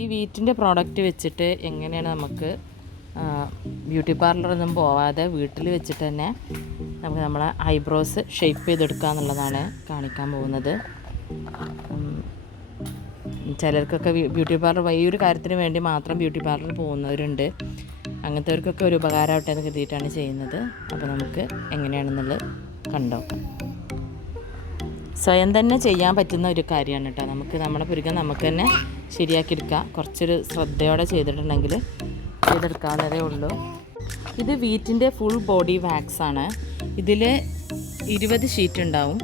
ഈ വീറ്റിൻ്റെ പ്രോഡക്റ്റ് വെച്ചിട്ട് എങ്ങനെയാണ് നമുക്ക് ബ്യൂട്ടി പാർലറൊന്നും പോവാതെ വീട്ടിൽ വെച്ചിട്ട് തന്നെ നമുക്ക് നമ്മളെ ഐബ്രോസ് ഷേപ്പ് ചെയ്തെടുക്കുക എന്നുള്ളതാണ് കാണിക്കാൻ പോകുന്നത്. ചിലർക്കൊക്കെ ബ്യൂട്ടി പാർലർ ഈ ഒരു കാര്യത്തിന് വേണ്ടി മാത്രം ബ്യൂട്ടി പാർലറിൽ പോകുന്നവരുണ്ട്. അങ്ങനത്തെവർക്കൊക്കെ ഒരു ഉപകാരമാവട്ടെ എന്ന് കരുതിയിട്ടാണ് ചെയ്യുന്നത്. അപ്പോൾ നമുക്ക് എങ്ങനെയാണെന്നുള്ളത് കണ്ടോക്കാം. സ്വയം തന്നെ ചെയ്യാൻ പറ്റുന്ന ഒരു കാര്യമാണ് കേട്ടോ. നമുക്ക് നമ്മുടെ പുരുകം നമുക്ക് തന്നെ ശരിയാക്കിയെടുക്കാം. കുറച്ചൊരു ശ്രദ്ധയോടെ ചെയ്തിട്ടുണ്ടെങ്കിൽ ചെയ്തെടുക്കാവുന്നതേ ഉള്ളൂ. ഇത് വീറ്റിൻ്റെ ഫുൾ ബോഡി വാക്സ് ആണ്. ഇതിൽ 20 ഷീറ്റ് ഉണ്ടാവും.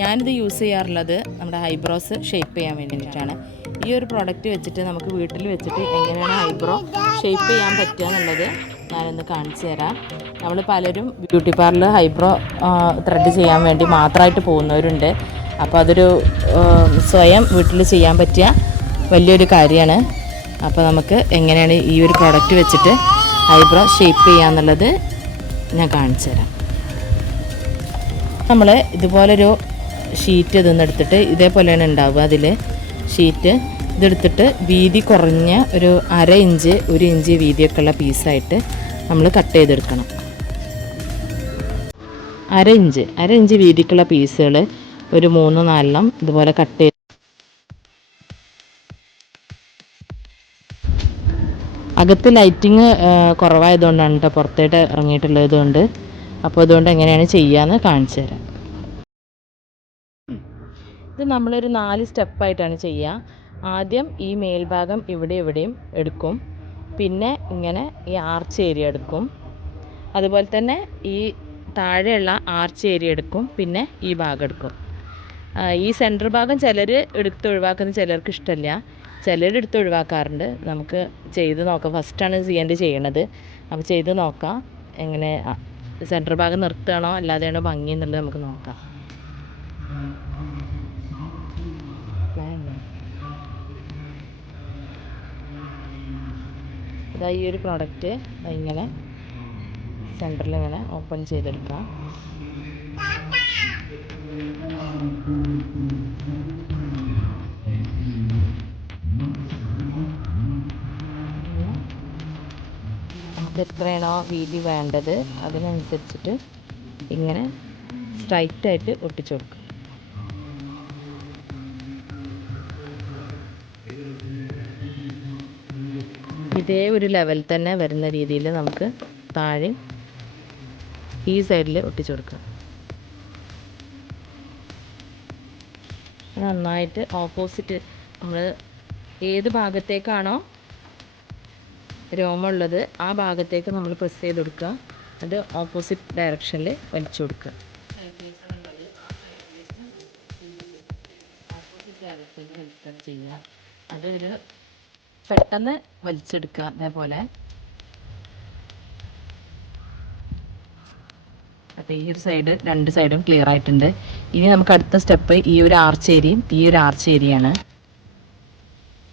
ഞാനിത് യൂസ് ചെയ്യാറുള്ളത് നമ്മുടെ ഐബ്രോസ് ഷേപ്പ് ചെയ്യാൻ വേണ്ടിയിട്ടാണ്. ഈ ഒരു പ്രോഡക്റ്റ് വെച്ചിട്ട് നമുക്ക് വീട്ടിൽ വെച്ചിട്ട് എങ്ങനെയാണ് ഐബ്രോ ഷേപ്പ് ചെയ്യാൻ പറ്റുക എന്നുള്ളത് ഞാനൊന്ന് കാണിച്ചു തരാം. നമ്മൾ പലരും ബ്യൂട്ടി പാർലർ ഐബ്രോ ത്രെഡ് ചെയ്യാൻ വേണ്ടി മാത്രമായിട്ട് പോകുന്നവരുണ്ട്. അപ്പോൾ അതൊരു സ്വയം വീട്ടിൽ ചെയ്യാൻ പറ്റിയ വലിയൊരു കാര്യമാണ്. അപ്പോൾ നമുക്ക് എങ്ങനെയാണ് ഈ ഒരു പ്രോഡക്റ്റ് വെച്ചിട്ട് ഐബ്രോ ഷേപ്പ് ചെയ്യാന്നുള്ളത് ഞാൻ കാണിച്ചു തരാം. നമ്മൾ ഇതുപോലൊരു ഷീറ്റ് ഇതൊന്നെടുത്തിട്ട് ഇതേപോലെയാണ് ഉണ്ടാവുക. അതിൽ ഷീറ്റ് ഇതെടുത്തിട്ട് വീതി കുറഞ്ഞ ഒരു 1/2 ഇഞ്ച് 1 ഇഞ്ച് വീതിയൊക്കെ ഉള്ള പീസായിട്ട് നമ്മൾ കട്ട് ചെയ്തെടുക്കണം. 1/2 ഇഞ്ച് വീതിക്കുള്ള പീസുകൾ ഒരു 3-4 ഇതുപോലെ കട്ട് ചെയ്ത് അകത്ത് ലൈറ്റിങ് കുറവായതുകൊണ്ടാണ് കേട്ടോ പുറത്തേട്ട് ഇറങ്ങിയിട്ടുള്ളത് കൊണ്ട്. അപ്പോൾ അതുകൊണ്ട് എങ്ങനെയാണ് ചെയ്യാമെന്ന് കാണിച്ചു തരാം. ഇത് നമ്മളൊരു 4 സ്റ്റെപ്പായിട്ടാണ് ചെയ്യുക. ആദ്യം ഈ മേൽഭാഗം ഇവിടെയും എടുക്കും. പിന്നെ ഇങ്ങനെ ഈ ആർച്ച് ഏരിയ എടുക്കും. അതുപോലെ തന്നെ ഈ താഴെയുള്ള ആർച്ച് ഏരിയ എടുക്കും. പിന്നെ ഈ ഭാഗം എടുക്കും. ഈ സെൻറ്റർ ഭാഗം ചിലർ എടുത്ത് ഒഴിവാക്കുന്നത് ചിലർക്ക് ഇഷ്ടമില്ല. ചിലർ എടുത്ത് ഒഴിവാക്കാറുണ്ട്. നമുക്ക് ചെയ്ത് നോക്കാം. ഫസ്റ്റാണ് ചെയ്യണത്. അപ്പോൾ ചെയ്ത് നോക്കാം എങ്ങനെ സെൻറ്റർ ഭാഗം നിർത്തുകയാണോ അല്ലാതെയാണോ ഭംഗി എന്നുള്ളത് നമുക്ക് നോക്കാം. ഇതാ ഈ ഒരു പ്രോഡക്റ്റ് ഇങ്ങനെ സെൻറ്ററിൽ ഇങ്ങനെ ഓപ്പൺ ചെയ്തെടുക്കാം. നമുക്ക് എത്രയാണോ വീതി വേണ്ടത് അതിനനുസരിച്ചിട്ട് ഇങ്ങനെ സ്ട്രൈറ്റായിട്ട് ഒട്ടിച്ചു കൊടുക്കും. ഇതേ ഒരു ലെവൽ തന്നെ വരുന്ന രീതിയിൽ നമുക്ക് താഴെ ഈ സൈഡിൽ ഒട്ടിച്ചു കൊടുക്കാം. നന്നായിട്ട് ഓപ്പോസിറ്റ് നമ്മൾ ഏത് ഭാഗത്തേക്കാണോ രോമമുള്ളത് ആ ഭാഗത്തേക്ക് നമ്മൾ പ്രസ് ചെയ്ത് കൊടുക്കുക. അത് ഓപ്പോസിറ്റ് ഡയറക്ഷനിൽ വലിച്ചു കൊടുക്കുക. ഓപ്പോസിറ്റ് ഡയറക്ഷനിൽ വലിക്കുക ചെയ്യുക. അതൊരു പെട്ടെന്ന് വലിച്ചെടുക്കുക. അതേപോലെ അപ്പോൾ ഈ ഒരു സൈഡ് 2 സൈഡും ക്ലിയർ ആയിട്ടുണ്ട്. ഇനി നമുക്ക് അടുത്ത സ്റ്റെപ്പ് ഈ ഒരു ആർച്ച് ഏരിയയാണ്.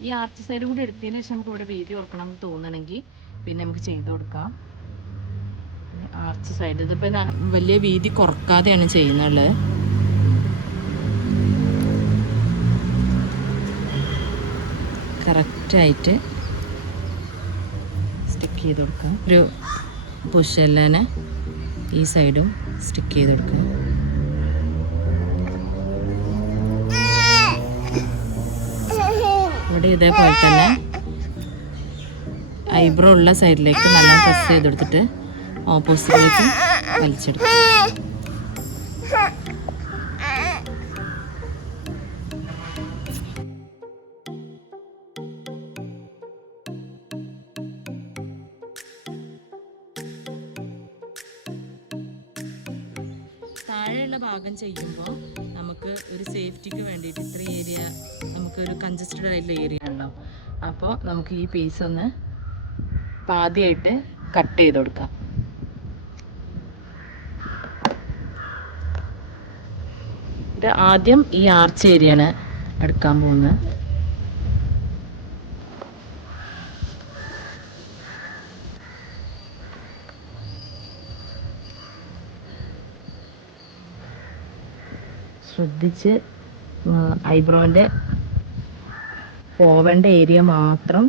ഈ ആർച്ച് സൈഡ് കൂടി എടുത്തതിന് ശേഷം നമുക്ക് ഇവിടെ വീതി ഓർക്കണം എന്ന് തോന്നണമെങ്കിൽ പിന്നെ നമുക്ക് ചെയ്ത് കൊടുക്കാം. ആർച്ച് സൈഡ് ഇതിപ്പോൾ വലിയ വീതി കുറക്കാതെയാണ് ചെയ്യുന്നത്. കറക്റ്റായിട്ട് സ്റ്റിക്ക് ചെയ്ത് കൊടുക്കാം. ഒരു പുഷെല്ലിനെ ഈ സൈഡും സ്റ്റിക്ക് ചെയ്ത് കൊടുക്കുക. ഇവിടെ ഇതേപോലെ തന്നെ ഐബ്രോ ഉള്ള സൈഡിലേക്ക് നല്ല പ്രസ് ചെയ്തെടുത്തിട്ട് ഓപ്പോസിറ്റിലേക്ക് വലിച്ചെടുക്കുക. താഴെയുള്ള ഭാഗം ചെയ്യുമ്പോൾ നമുക്ക് ഒരു സേഫ്റ്റിക്ക് വേണ്ടിയിട്ട് ഇത്ര ഏരിയ നമുക്കൊരു കൺജസ്റ്റഡ് ആയിട്ടുള്ള ഏരിയ ഉണ്ടാവും. അപ്പോൾ നമുക്ക് ഈ പീസ് ഒന്ന് പാതിയായിട്ട് കട്ട് ചെയ്ത് കൊടുക്കാം. ഇത് ആദ്യം ഈ ആർച്ച് ഏരിയയാണ് എടുക്കാൻ പോകുന്നത്. ശ്രദ്ധിച്ച് ഐബ്രോൻ്റെ പോവേണ്ട ഏരിയ മാത്രം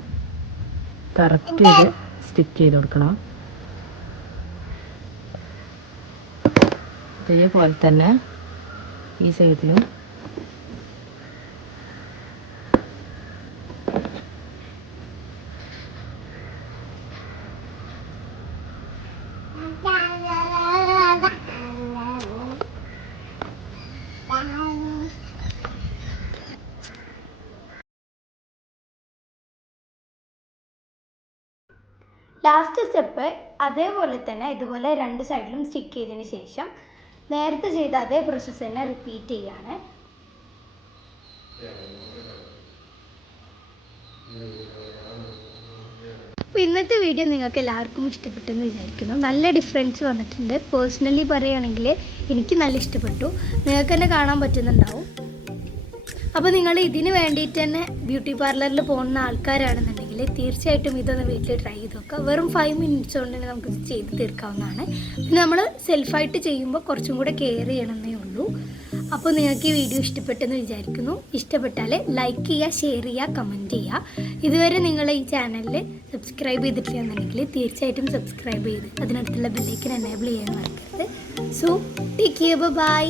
കറക്റ്റ് ചെയ്ത് സ്റ്റിച്ച് ചെയ്ത് കൊടുക്കണം. ഇതേപോലെ തന്നെ ഈ സൈഡിലും ലാസ്റ്റ് സ്റ്റെപ്പ് അതേപോലെ തന്നെ ഇതുപോലെ 2 സൈഡിലും സ്റ്റിക്ക് ചെയ്തതിന് ശേഷം നേരത്തെ ചെയ്ത അതേ പ്രോസസ്സ് തന്നെ റിപ്പീറ്റ് ചെയ്യാണ്. അപ്പോൾ ഇന്നത്തെ വീഡിയോ നിങ്ങൾക്ക് എല്ലാവർക്കും ഇഷ്ടപ്പെട്ടെന്ന് വിചാരിക്കുന്നു. നല്ല ഡിഫറൻസ് വന്നിട്ടുണ്ട്. പേഴ്സണലി പറയുകയാണെങ്കിൽ എനിക്ക് നല്ല ഇഷ്ടപ്പെട്ടു. നിങ്ങൾക്ക് തന്നെ കാണാൻ പറ്റുന്നുണ്ടാവും. അപ്പോൾ നിങ്ങൾ ഇതിന് വേണ്ടിയിട്ട് തന്നെ ബ്യൂട്ടി പാർലറിൽ പോകുന്ന ആൾക്കാരാണെന്നുണ്ടെങ്കിൽ തീർച്ചയായിട്ടും ഇതൊന്ന് വീട്ടിൽ ട്രൈ ചെയ്ത് നോക്കുക. വെറും 5 മിനിറ്റ്സ് കൊണ്ട് തന്നെ നമുക്ക് ചെയ്ത് തീർക്കാവുന്നതാണ്. പിന്നെ നമ്മൾ സെൽഫായിട്ട് ചെയ്യുമ്പോൾ കുറച്ചും കൂടെ കെയർ ചെയ്യണമെന്നേ ഉള്ളൂ. അപ്പോൾ നിങ്ങൾക്ക് ഈ വീഡിയോ ഇഷ്ടപ്പെട്ടെന്ന് വിചാരിക്കുന്നു. ഇഷ്ടപ്പെട്ടാൽ ലൈക്ക് ചെയ്യുക, ഷെയർ ചെയ്യുക, കമൻറ്റ് ചെയ്യുക. ഇതുവരെ നിങ്ങൾ ഈ ചാനലിൽ സബ്സ്ക്രൈബ് ചെയ്തിട്ടില്ലെന്നുണ്ടെങ്കിൽ തീർച്ചയായിട്ടും സബ്സ്ക്രൈബ് ചെയ്ത് അതിനടുത്തുള്ള ബെല്ലൈക്കൻ എനേബിൾ ചെയ്യാൻ മറക്കരുത്. So take care, by.